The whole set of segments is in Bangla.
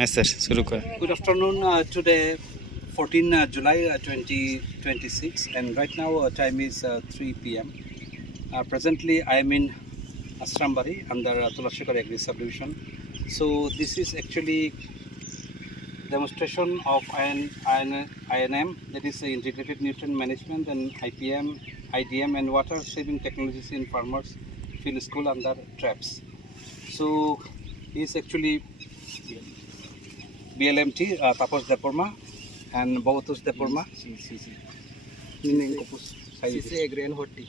হ্যাঁ স্যার শুরু করে Good afternoon. Today, 14 July 2026, and right now time is 3 p.m. Presently, I am in Asrambari under Tulashikar Agri Subdivision. So this is actually demonstration of INM, that is Integrated Nutrient Management, and IPM, IDM, and Water Saving Technologies in Farmers Field School under TRAPS. So is actually BLMT, Tapos Deporma, and Bautus Deporma. CC Agri and Horti.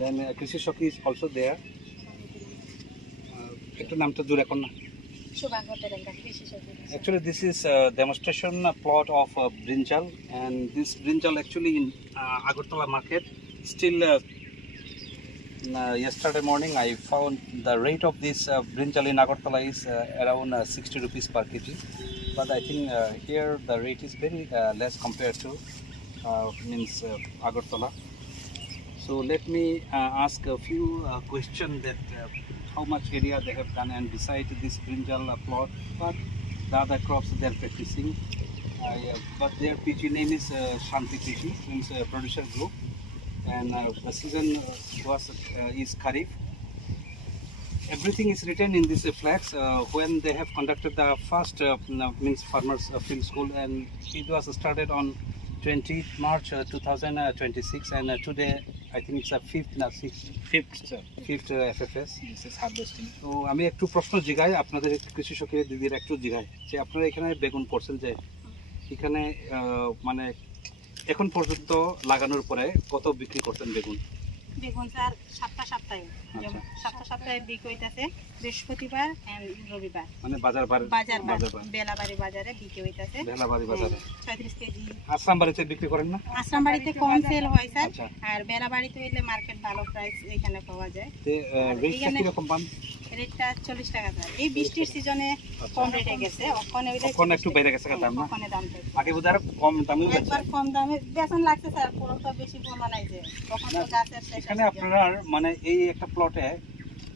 Then Krishi Shoki is also there. Actually, this is a demonstration plot of brinjal, and this brinjal actually in Agartala market. Still, yesterday morning I found the rate of this brinjal in Agartala is around 60 rupees per kg. But I think here the rate is very less compared to Agartala. So let me ask a few questions that how much area they have done, and beside this brinjal plot, but the other crops they are practicing. But their PG name is Shanti PG, means producer group, and the season is Kharif. Everything is written in this flax when they have conducted the first means farmers field school, and it was started on 20th March 2026, and today I think it's a fifth FFS. This is harvesting. So আমি একটু প্রশ্ন জিগাই আপনাদের কৃষি সখী দিদির একটু জিগাই যে আপনারা এখানে বেগুন করছেন, যে এখানে মানে এখন পর্যন্ত লাগানোর পরে কত বিক্রি করতেন বেগুন? বেগুন স্যার সপ্তাহে বিক্রি হইতাছে বৃহস্পতিবার এন্ড রবিবার, মানে বাজার বেলাবাড়ি বাজারে বিক্রি হইতাছে। বেলাবাড়ি বাজারে 36 কেজি। আশ্রামবাড়িতে বিক্রি করেন না? আশ্রামবাড়িতে কম সেল হয় স্যার, আর বেলাবাড়িতে হইলে মার্কেট ভালো প্রাইস এখানে পাওয়া যায়। রেটটা কি রকম পান? রেটটা 40 টাকা স্যার। এই বৃষ্টির সিজনে কম রেটে গেছে, ওখানে একটু বেড়ে গেছে দাম না? ওখানে দামটা আগে বোধহয় কম দামে বেচে। একবার কম দামে বেচন লাগছে স্যার, পুরোটা বেশি কমা নাই যে তখন তো গাছের শেষ। এখানে আপনারা মানে এই একটা প্লটে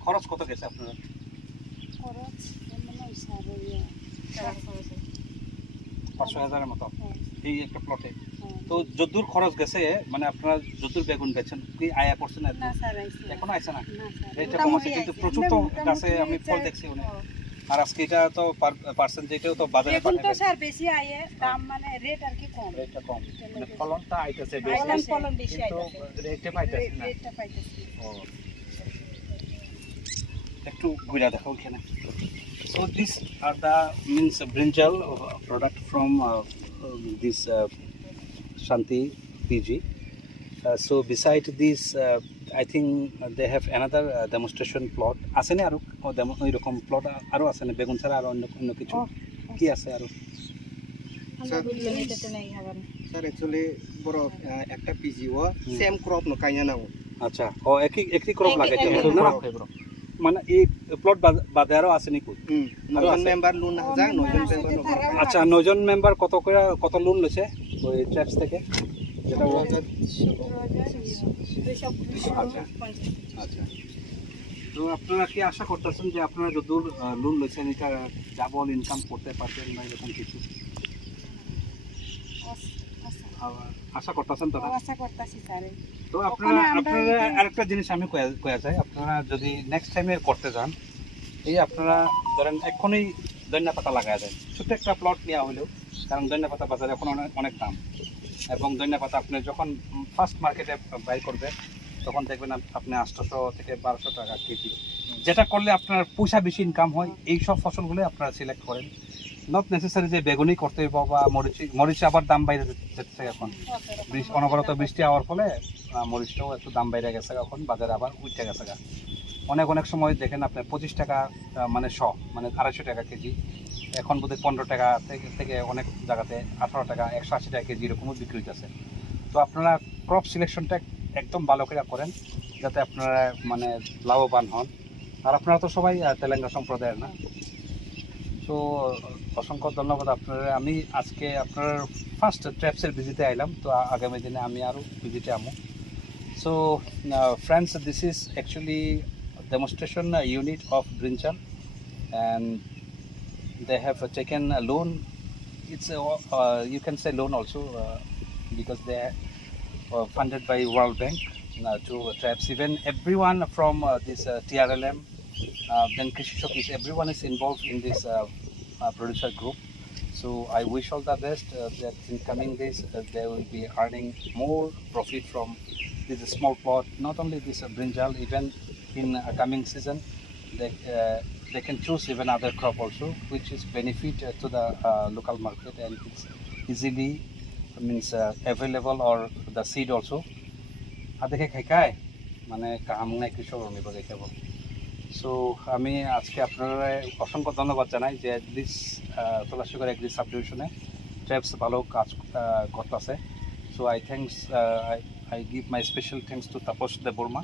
খরচ কত গেছে আপনারা? খরচ মনে হয় স্যার 500,000 এর মতো এই একটা প্লটে। তো যদুর খরচ গেছে, মানে আপনারা যদুর বেগুন বেচেন কি আয়া করছেন? না স্যার এখন আইছে না, এটা কম আছে, কিন্তু প্রচুর তো গাছে আমি ফল দেখছি অনেক। আর আজকে এটা তো পার্সেন্ট যেটাও তো বাজারে বেগুন তো স্যার বেশি আয়ে, দাম মানে রেট আর কি কম, রেটটা কম, মানে ফলনটা আইতেছে ফলন বেশি আইতেছে, রেটটা পাইতেছে না। রেটটা পাইতেছে। একটু ঘুরে দেখো এখানে। So these are the means brinjal product from this Shanti PG. So beside this, I think they have another demonstration plot. আছে না আরো ওই রকম প্লট আরো আছে না বেগুন ছাড়া? আর অন্য কিছু কি আছে আরো? স্যার অ্যাকচুয়ালি বড় একটা পিজি ও সেম ক্রপ ন কাইনা নাও। আচ্ছা, ও একই ক্রপ লাগাইতে হবে না? মানে এই প্লট বাদে আরো আছে নাকি? 9 জন মেম্বার লোন হাজার 9 জন মেম্বার। আচ্ছা, 9 জন মেম্বার কত লোন লইছে ওই ট্র্যাপস থেকে? যেটা 17,250। আচ্ছা, তো আপনারা কি আশা করতেছেন যে আপনারা যদি লোন লইছেন এটা ডাবল ইনকাম করতে পারবেন না এরকম কিছু আশা করতেছেন? তো আশা করতেছি স্যার। তো আপনারা আরেকটা জিনিস আমি কয়া চাই, আপনারা যদি নেক্সট টাইমে করতে যান, এই আপনারা ধরেন এখনই ধনিয়া পাতা লাগায় দেন, ছোট্ট একটা প্লট নেওয়া হলেও, কারণ ধনিয়া পাতা বাজারে এখন অনেক দাম, এবং ধনিয়া পাতা আপনি যখন ফার্স্ট মার্কেটে বাই করবেন তখন দেখবেন আপনি 800 থেকে 1200 টাকা কেজি, যেটা করলে আপনার পয়সা বেশি ইনকাম হয়। এই সব ফসলগুলো আপনারা সিলেক্ট করেন, নট নেসেসারি যে বেগুনই করতে হইব বা মরিচ আবার দাম বাইরে যেতেছে এখন, অনবরত বৃষ্টি হওয়ার ফলে মরিচটাও একটু দাম বাইরে গেছে, এখন বাজারে আবার উঠে গেছে। অনেক সময় দেখেন আপনার 25 টাকা মানে 250 টাকা কেজি, এখন বোধহয় 15 টাকা থেকে অনেক জায়গাতে 18 টাকা 180 টাকা কেজি এরকমও বিক্রি হইতেছে। তো আপনারা ক্রপ সিলেকশনটা একদম ভালো করে করেন যাতে আপনারা মানে লাভবান হন। আর আপনারা তো সবাই তেলেঙ্গা সম্প্রদায়ের না, তো অসংখ্য ধন্যবাদ আপনারা। আমি আজকে আপনার ফার্স্ট ট্র্যাপসের ভিজিটে আইলাম, তো আগামী দিনে আমি আরও ভিজিটে আমো। So friends, this is actually demonstration unit of brinjal, and they have taken a loan. It's you can say loan also because they are funded by World Bank to traps. Even everyone from this TRLM, then Krishi Showcase, everyone is involved in this producer group. So I wish all the best that in coming days they will be earning more profit from this small plot. Not only this brinjal, even in coming season they can choose even other crop also, which is benefit to the local market, and it's easily means available, or the seed also. Adeke khai মানে কাম নাই কৃষক নিব দেখাব। সো আমি আজকে আপনারা অসংখ্য ধন্যবাদ জানাই যে এগ্রিস তলাশিগড় এগ্রি সাব ডিভিশনে ট্র্যাপস ভালো কাজ করতেছে। So I thanks I give my special thanks to Taposh Deborma,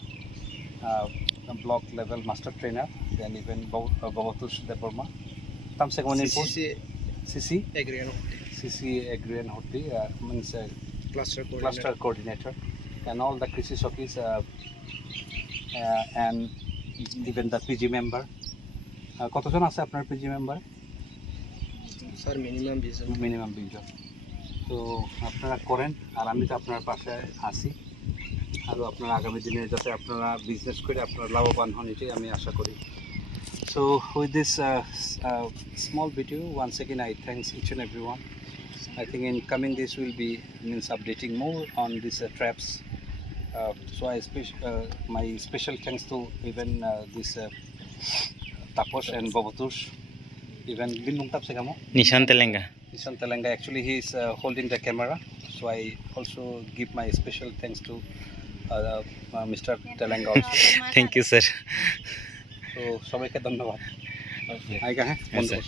block level master trainer, then even Babatush Deborma. Tam segmoni CC Agri and Horti means cluster coordinator, and all the Krishi Showcase and even the PG member. কতজন আছে আপনার পিজি মেম্বার? স্যার মিনিমাম 20 জন। তো আপনারা করেন, আর আমি তো আপনার পাশে আছি, আর আপনারা আগামী দিনে যাতে আপনারা বিজনেস করে আপনারা লাভবান হন, এটাই আমি আশা করি। So with this small video, once again I thanks each and everyone. I think in coming days we'll be means updating more on these traps. So my special thanks to even this Taposh and Babatush, even Binung Tap Segamo. Nishan Telenga. Nishan Telenga, actually he is holding the camera, so I also give my special thanks to Mr. Telenga also. Thank you, sir. So সবাইকে ধন্যবাদ। আইগা হ্যাঁ Yes, sir.